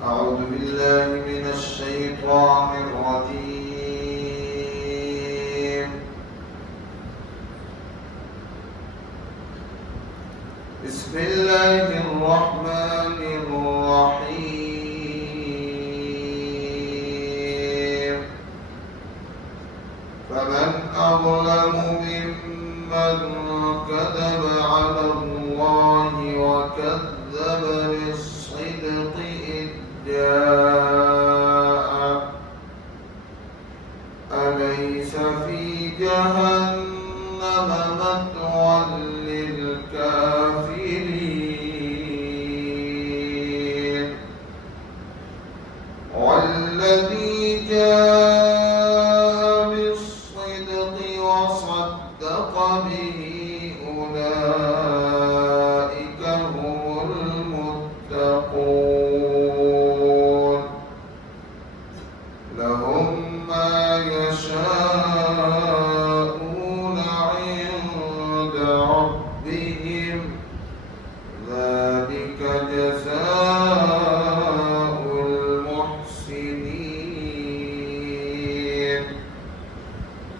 أعوذ بالله من الشيطان الرجيم. بسم الله الرحمن الرحيم. فمن أظلم ممن كذب على الله وكذب بالصدق إذ جاءه أليس في جهنم مثوى للكافرين والذي جاء بالصدق وصدق به أولئك هم المتقون لهم ما يشاءون عند ربهم ذلك جزاء المحسنين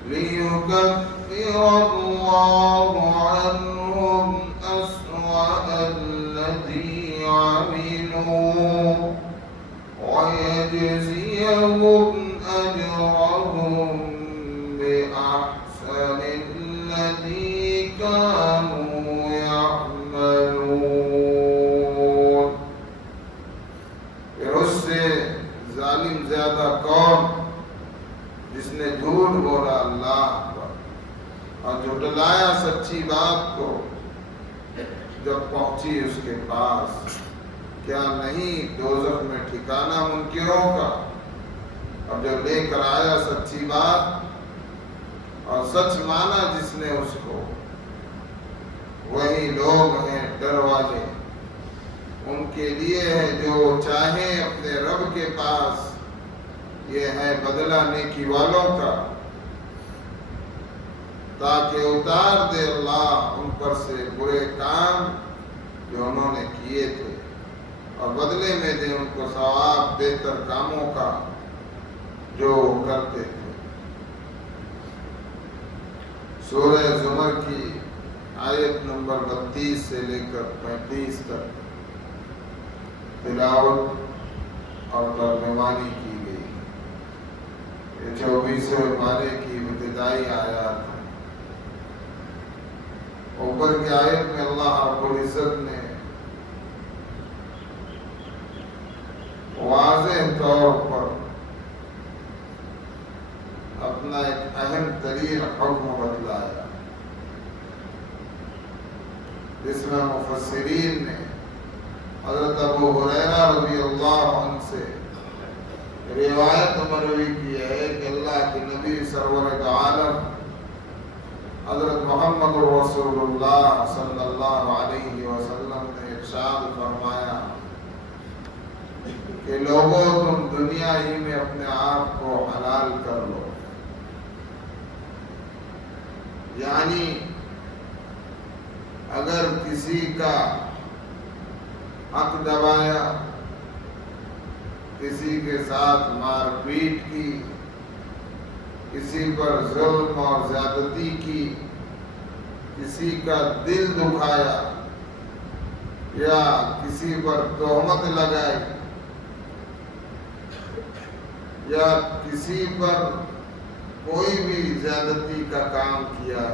ليكفر الله عنهم أسوأ الذي عملوا ويجزيهم أجرهم بأحسن الذي كانوا يعملون. پھر اس سے ظالم زیادہ کون جس نے جھوٹ بولا اللہ پر اور جھٹلایا سچی بات کو جب پہنچی اس کے پاس. کیا نہیں دوزخ میں ٹھکانہ منکروں کا؟ اور جو لے کر آیا سچی بات اور سچ مانا جس نے اس کو، وہی لوگ ہیں ڈر والے. ان کے لیے ہے جو چاہیں اپنے رب کے پاس. یہ ہے بدلہ نیکی والوں کا، تاکہ اتار دے اللہ ان پر سے برے کام جو انہوں نے کیے تھے اور بدلے میں دے ان کو ثواب بہتر کاموں کا جو کرتے تھے. سورہ زمر کی آیت نمبر 32 سے لے کر 35 تک تلاوت اور ترجمانی کی گئی. یہ 24ویں پارے کی ابتدائی آیات ہیں. اوپر کی آیت میں اللہ رب العزت نے واضح طور پر اپنا ایک اہم ترین حکم بتلایا، جس میں مفسرین نے حضرت ابو ہریرہ رضی اللہ عنہ سے روایت مروی کی ہے کہ اللہ کے نبی سرور عالم حضرت محمد رسول اللہ صلی اللہ علیہ وسلم نے ارشاد فرمایا کہ لوگوں تم دنیا ہی میں اپنے آپ کو حلال کر لو. یعنی اگر کسی کا حق دبایا، کسی کے ساتھ مار پیٹ کی، کسی پر ظلم اور زیادتی کی، کسی کا دل دکھایا یا کسی پر تہمت لگائی یا کسی پر کوئی بھی زیادتی کا کام کیا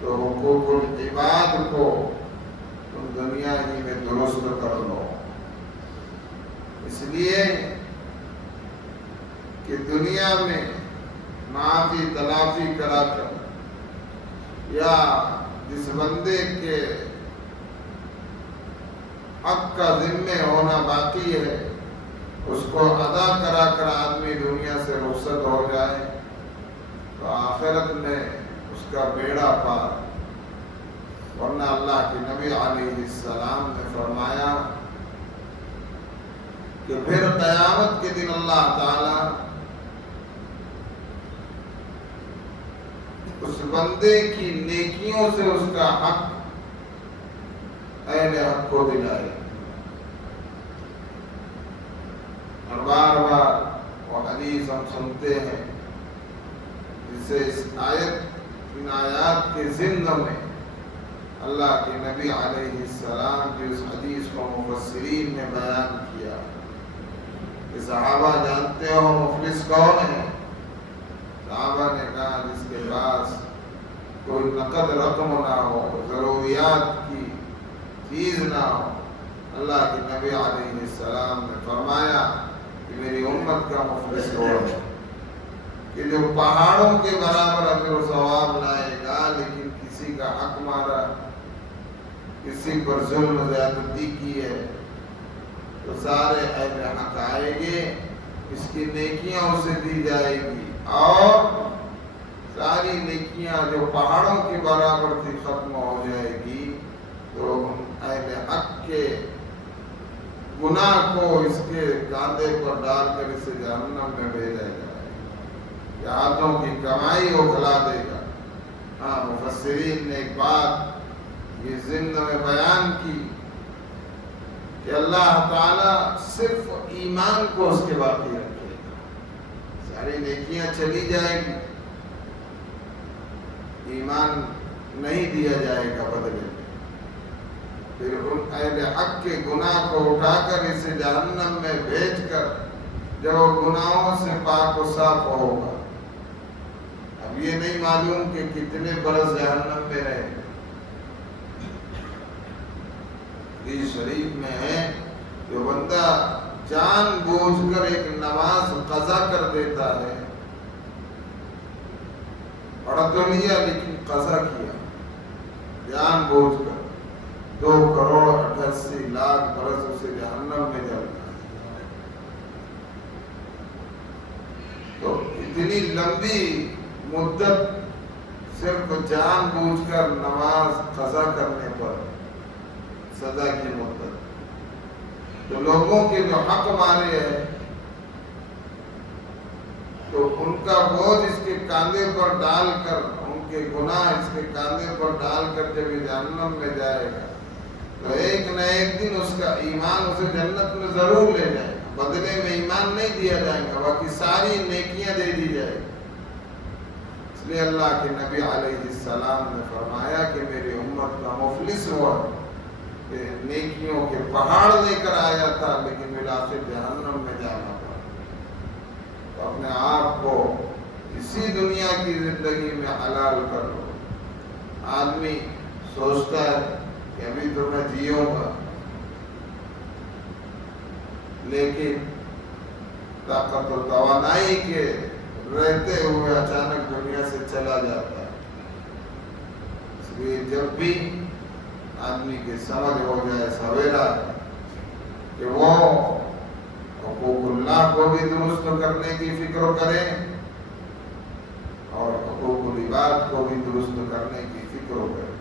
تو حقوق العباد کو تم دنیا ہی میں درست کر لو. اس لیے کہ دنیا میں معافی تلافی کرا کر یا جس بندے کے حق کا ذمہ ہونا باقی ہے اس کو ادا کرا کر آدمی دنیا سے رخصت ہو جائے تو آخرت میں اس کا بیڑا پار. ورنہ اللہ کے نبی علیہ السلام نے فرمایا کہ پھر قیامت کے دن اللہ تعالی اس بندے کی نیکیوں سے اس کا حق اہل حق کو دلائے. بار بار وہ حدیث ہم سنتے ہیں جسے اس ان آیات کے ضمن میں اللہ کے نبی علیہ السلام کی اس حدیث کو مفسرین نے بیان کیا کہ صحابہ جانتے ہو مفلس کون ہے؟ صحابہ نے کہا جس کے پاس کوئی نقد رقم نہ ہو، ضروریات کی چیز نہ ہو۔ اللہ کے نبی علیہ السلام نے فرمایا کہ میری امت کا مفلس وہ ہے کہ جو پہاڑوں کے برابر اجر و ثواب لائے گا لیکن کسی کا حق مارا، کسی پر ظلم زیادتی کی ہے تو سارے اہل حق آئے گے، اس کی نیکیاں اسے دی جائے گی اور ساری نیکیاں جو پہاڑوں کے برابر تھی ختم ہو جائے گی، تو اہل حق کے گناہ کو اس کے کاندھے پر ڈال کر اسے جہنم میں بھیجا جائے گا کہ ہاتھوں کی کمائی وہ کھلا دے گا۔ ہاں، مفسرین نے ایک بات یہ ضمن میں بیان کی کہ اللہ تعالیٰ صرف ایمان کو اس کے باقی رکھے گا، ساری نیکیاں چلی جائے گی، ایمان نہیں دیا جائے گا بدلے میں۔ پھر ان اہل حق کے گناہ کو اٹھا کر اسے جہنم میں بھیج کر جب وہ گناہوں سے پاک و صاف ہوگا، اب یہ نہیں معلوم کہ کتنے برس جہنم میں رہے۔ حدیث شریف میں ہے جو بندہ جان بوجھ کر ایک نماز قضا کر دیتا ہے، پڑھ تو لیا لیکن قضا کیا جان بوجھ کر، 2,88,00,000 برس اسے جہنم میں جلتا ہے۔ تو اتنی لمبی مدت صرف جان بوجھ کر نماز قضا کرنے پر سزا کی مدت، تو لوگوں کے جو حق مارے ہیں تو ان کا بوجھ اس کے کاندھے پر ڈال کر، ان کے گناہ اس کے کاندھے پر ڈال کر جب یہ جہنم میں جائے گا تو ایک نہ ایک دن اس کا ایمان اسے جنت میں ضرور لے جائے گا، بدلے میں ایمان نہیں دیا جائے گا، باقی ساری نیکیاں دے دی جائے گی۔ اس لیے اللہ کے نبی علیہ السلام نے فرمایا کہ میری امت کا مفلس ہوا کہ نیکیوں کے پہاڑ لے کر آیا تھا لیکن بالآخر جہنم میں جانا پڑا۔ تو اپنے آپ کو اسی دنیا کی زندگی میں حلال کر لو۔ آدمی سوچتا ہے کہ ابھی تو میں جیوں گا، لیکن طاقت و توانائی کے رہتے ہوئے اچانک دنیا سے چلا جاتا ہے۔ اس لیے جب بھی آدمی کی سمجھ ہو جائے سویرا کہ وہ حقوق اللہ کو بھی درست کرنے کی فکر کرے اور حقوق العباد کو بھی درست کرنے کی فکر کرے۔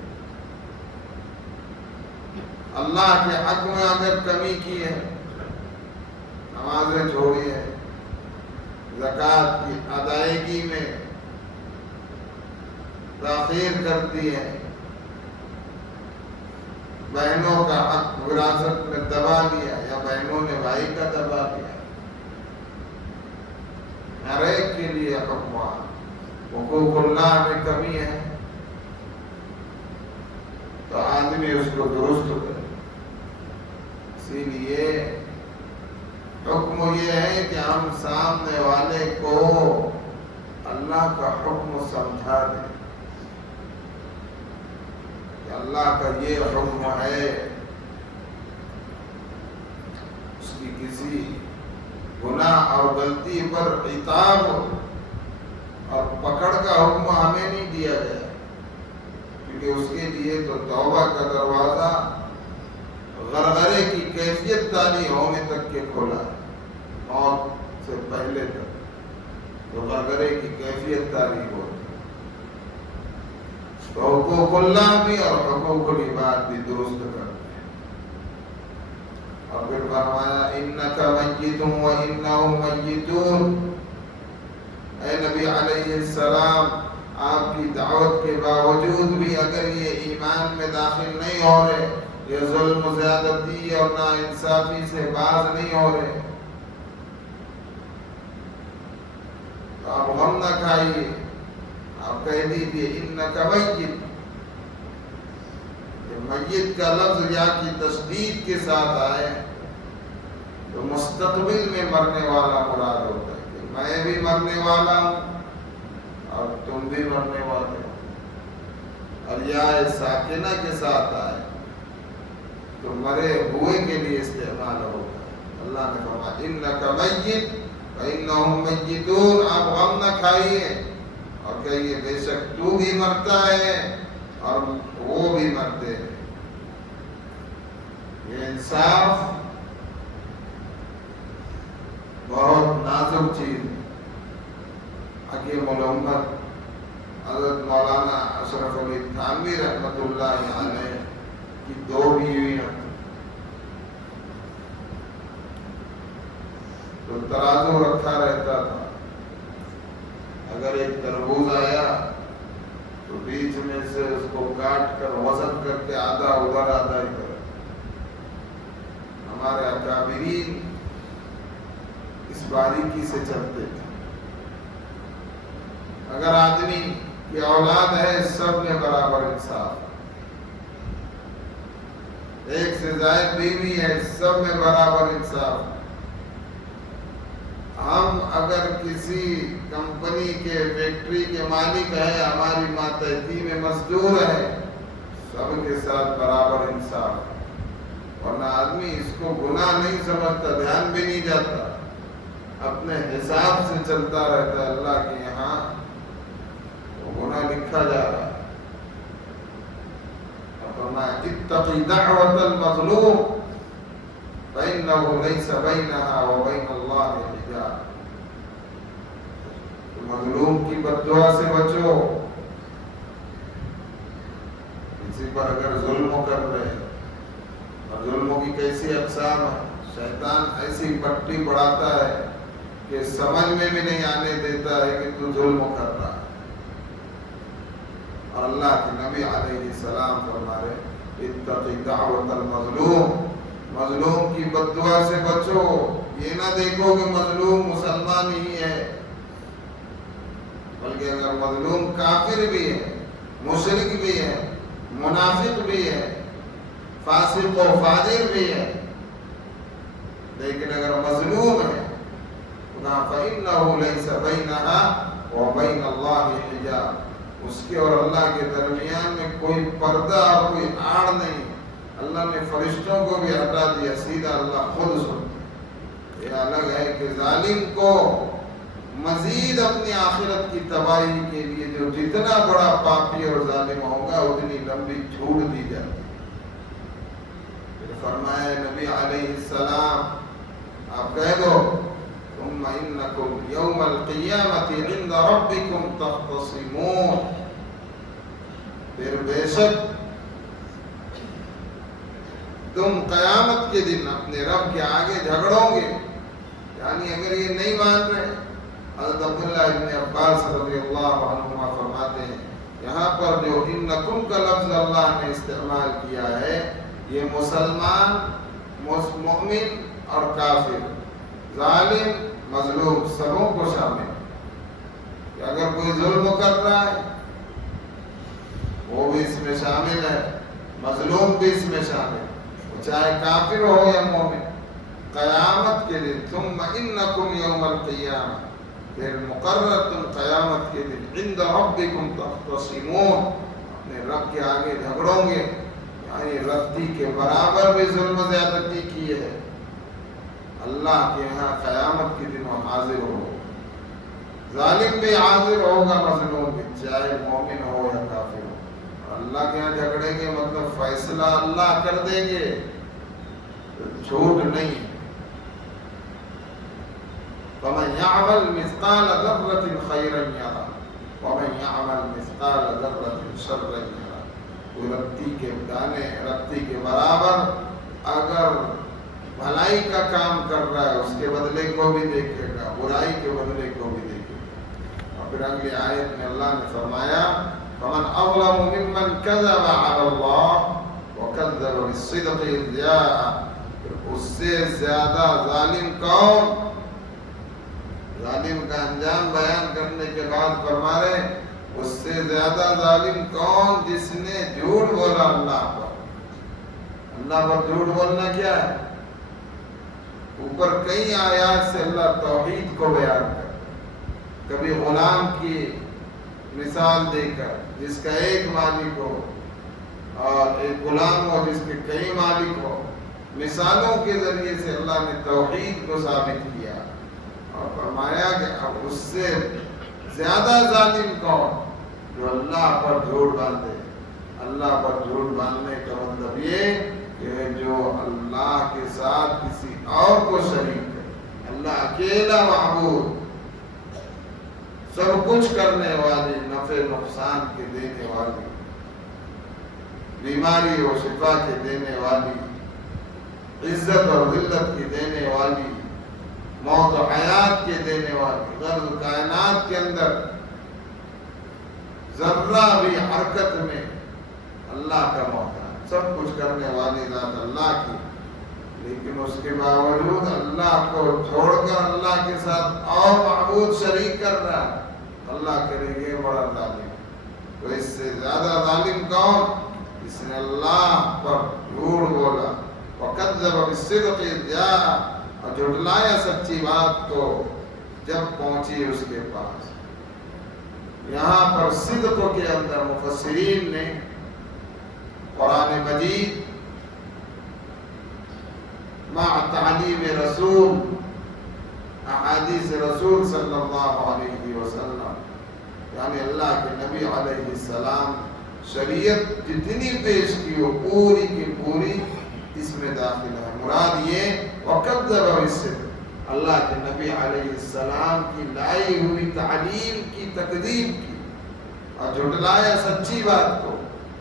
اللہ کے حق میں اگر کمی کی ہے، نمازیں چھوڑی ہے، زکوٰۃ کی ادائیگی میں تاخیر کرتی ہے، بہنوں کا حق وراثت میں دبا دیا یا بہنوں نے بھائی کا دبا دیا، ہر ایک کے لیے حقوق حقوق اللہ میں کمی ہے تو آدمی اس کو درست کرے۔ اسی لیے حکم یہ ہے کہ ہم سامنے والے کو اللہ کا حکم سمجھا دیں کہ اللہ کا یہ حکم ہے، اس کی کسی گناہ اور غلطی پر عتاب اور پکڑ کا حکم ہمیں نہیں دیا گیا، کیونکہ اس کے لیے تو توبہ کا دروازہ غرغرے کی کیفیت تاری ہونے تک کے کھولا ہے، موت سے پہلے تک تو غرغرے کی کیفیت تاری ہوتی، تو حقوق اللہ بھی اور حقوق العباد بھی درست کرتے ہیں۔ اور پھر فرمایا انک میت وانہم میتون، اے نبی علیہ السلام آپ کی دعوت کے باوجود بھی اگر یہ ایمان میں داخل نہیں ہو رہے، یہ ظلم و زیادتی اور ناانصافی سے باز نہیں ہو رہے، تو آپ غم نہ کھائیے، آپ کہہ دیجیے انک میت۔ میت کا لفظ یا کی تشدید کے ساتھ آئے تو مستقبل میں مرنے والا مراد ہوتا ہے کہ میں بھی مرنے والا ہوں اور تم بھی مرنے والے ہو۔ اور یا ساکنہ کے ساتھ آئے تو مرے ہوئے کے لیے استعمال ہوگا۔ اللہ نے فرمایا انک میت وانہم میتون، آپ غم نہ کھائیے اور کہیے بے شک تو بھی مرتا ہے اور وہ بھی مرتے ہیں۔ یہ انصاف بہت نازک چیز ہے۔ حکیم الامت حضرت مولانا اشرف علی تھانوی رحمۃ اللہ علیہ کی 2 بیویاں، تو ترازو رکھا رہتا تھا، اگر ایک تربوز آیا تو بیچ میں سے اس کو کاٹ کر وزن کر کے آدھا ادھر آدھا ادھر۔ ہمارے اکابرین اس باریکی سے چلتے تھے۔ اگر آدمی کی اولاد ہے سب میں برابر انصاف، ایک سے زائد بیوی ہے سب میں برابر انصاف۔ ہم اگر کسی کمپنی کے فیکٹری کے مالک ہے، ہماری ماتحتی میں مزدور ہے، سب کے ساتھ برابر انصاف۔ ورنہ آدمی اس کو گناہ نہیں سمجھتا، دھیان بھی نہیں جاتا، اپنے حساب سے چلتا رہتا ہے۔ اللہ کے یہاں وہ گناہ لکھا جا رہا ہے۔ فرمایا اتقی دعوت المظلوم فإنه ليس بينها وبين الله حجاب، مظلوم کی بددعا سے بچو۔ کسی پر اگر ظلم کر رہے ہیں، اور ظلموں کی کیسی اقسام ہے، شیطان ایسی پٹی بڑھاتا ہے کہ سمجھ میں بھی نہیں آنے دیتا ہے کہ تو ظلم کر رہا ہے۔ اور اللہ کے نبی علیہ السلام فرما رہے اتقی دعوت المظلوم، مظلوم کی بددعا سے بچو۔ یہ نہ دیکھو کہ مظلوم مسلمان ہی ہے، بلکہ اگر مظلوم کافر بھی ہے، مشرک بھی ہے، منافق بھی ہے، فاسق و فاجر بھی ہے، لیکن اگر مظلوم ہے فَإِنَّهُ لَيْسَ بَيْنَهَا وَبَيْنَ اللَّهِ حِجَابٌ، اس کے اور اللہ کے درمیان میں کوئی پردہ اور کوئی آڑ نہیں۔ اللہ نے فرشتوں کو بھی ہٹا دیا، سیدھا اللہ خود سنتا۔ یہ الگ ہے کہ ظالم کو مزید اپنی آخرت کی تباہی کے لیے جو جتنا بڑا پاپی اور ظالم ہوگا اتنی لمبی چھوٹ دی جاتی۔ پھر فرمایا نبی علیہ السلام آپ کہہ دو ثم انکم یوم القیامت عند ربکم تختصمون، پھر بے شک تم قیامت کے دن اپنے رب کے آگے جھگڑو گے۔ یعنی اگر یہ نہیں مان رہے، حضرت عبداللہ ابن عباس رضی اللہ عنہما فرماتے ہیں یہاں پر جو انکم کا لفظ اللہ نے استعمال کیا ہے، یہ مسلمان، مومن اور کافر، ظالم، مظلوم سبوں کو شامل ہے۔ کہ اگر کوئی ظلم کر رہا ہے وہ بھی اس میں شامل ہے، مظلوم بھی اس میں شامل ہے، چاہے کافر ہو یا مومن۔ قیامت کے دن ثم انکم یوم القیامہ، پھر مقرر تم قیامت کے دن عند ربکم تختصمون، اپنے رب کے آگے جھگڑو گے۔ یعنی رتی کے برابر بھی ظلم و زیادتی کی ہے، اللہ کے یہاں قیامت کے دن وہ حاضر ہو، ظالم بھی حاضر ہوگا، مظلوم بھی، چاہے مومن ہو یا کافر ہو۔ اللہ کے یہاں جھگڑیں گے مطلب فیصلہ اللہ کر دیں گے، جھوٹ نہیں۔ فَمَنْ يَعْمَلْ مِثْقَالَ ذَرَّةٍ خَيْرًا يَرَهُ وَمَنْ يَعْمَلْ مِثْقَالَ ذَرَّةٍ شَرًّا يَرَهُ، کوئی رتی کے دانے، رتی کے برابر اگر بھلائی کا کام کر رہا ہے اس کے بدلے کو بھی دیکھے گا، برائی کے بدلے کو بھی دیکھے گا۔ اور پھر اگلی آیت میں اللہ نے فرمایا فَمَنْ أَظْلَمُ مِمَّنْ كَذَبَ عَلَى اللَّهِ وَكَذَّبَ بِالصِّدْقِ إِذْ جَاءَهُ، پھر اس سے زیادہ ظالم کون؟ ظالم کا انجام بیان کرنے کے بعد فرما رہے اس سے زیادہ ظالم کون جس نے جھوٹ بولا اللہ پر۔ اللہ پر جھوٹ بولنا کیا ہے؟ اوپر کئی آیات سے اللہ توحید کو بیان کر، کبھی غلام کی مثال دے کر جس کا ایک مالک ہو اور ایک غلام ہو جس کے کئی مالک ہو، مثالوں کے ذریعے سے اللہ نے توحید کو ثابت کیا اور فرمایا کہ اب اس سے زیادہ ظالم کون جو اللہ پر جھوٹ باندھے۔ اللہ پر جھوٹ باندھنے کا مطلب یہ کہ جو اللہ کے ساتھ کسی اور کو شریک ہے، اللہ اکیلا معبود، سب کچھ کرنے والی، نفع نقصان کے دینے والی، بیماری و شفا کے دینے والی، عزت اور ذلت کی دینے والی، موت و حیات کے دینے والی، غرض کائنات کے اندر ذرہ بھی حرکت میں اللہ کا محتاج، سب کچھ کرنے والی ذات اللہ کی، لیکن اس کے باوجود اللہ کو چھوڑ کر اللہ کے ساتھ اور معبود شریک کر رہا ہے، اللہ کرے یہ بڑا ظالم۔ تو اس سے زیادہ ظالم کون؟ جس نے اللہ پر جھوٹ بولا، وَكَذَّبَ بِالصِّدْقِ إِذْ جَاءَ، اور جھٹلایا سچی بات کو جب پہنچی اس کے پاس۔ یہاں پر صدق کے اندر مفسرین نے قرآن مجید مع تعلیم رسول، احادیث رسول صلی اللہ علیہ وسلم، یعنی اللہ کے نبی علیہ السلام شریعت جتنی پیش کی وہ پوری کی پوری اس میں داخل ہے۔ مراد یہ وَكَذَّبَ بِالصِّدْقِ، اللہ کے نبی علیہ السلام کی لائی ہوئی تعلیم کی تکذیب کی اور جھٹلایا سچی بات کو،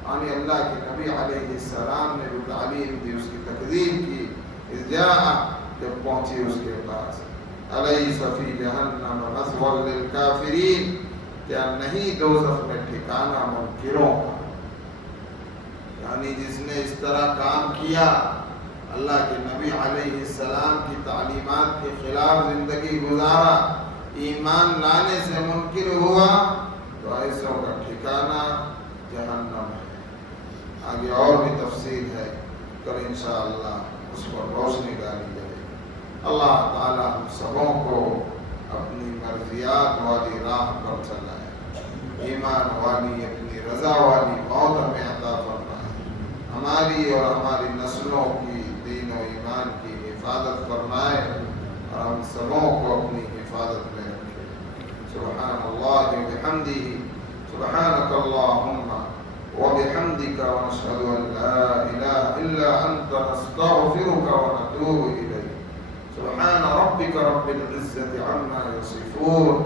یعنی اللہ کے نبی علیہ السلام نے جو تعلیم دی اس کی تکذیب کی۔ اذ جاء، جب پہنچی اس کے پاس۔ الیس فی جہنم مثوی للکافرین، کیا نہیں دوزخ میں ٹھکانہ منکروں کا، یعنی جس نے اس طرح کام کیا، اللہ کے نبی علیہ السلام کی تعلیمات کے خلاف زندگی گزارا، ایمان لانے سے منکر ہوا، تو ایسوں کا ٹھکانہ جہنم ہے۔ آگے اور بھی تفصیل ہے، کل انشاءاللہ اس پر روشنی ڈالی جائے۔ اللہ تعالی ہم سبوں کو اپنی مرضیات والی راہ پر چلائے، ایمان والی، اپنی رضا والی موت ہمیں عطا فرمائے، ہماری اور ہماری نسلوں کی دین و ایمان کی حفاظت فرمائے اور ہم سبوں کو اپنی حفاظت میں رکھے۔ سبحان اللہ وبحمدہ، سبحانک اللہم وبحمدک، ونشہد ان لا الہ الا انت، نستغفرک ونتوب الیک۔ سبحان ربک رب العزة عما یصفون،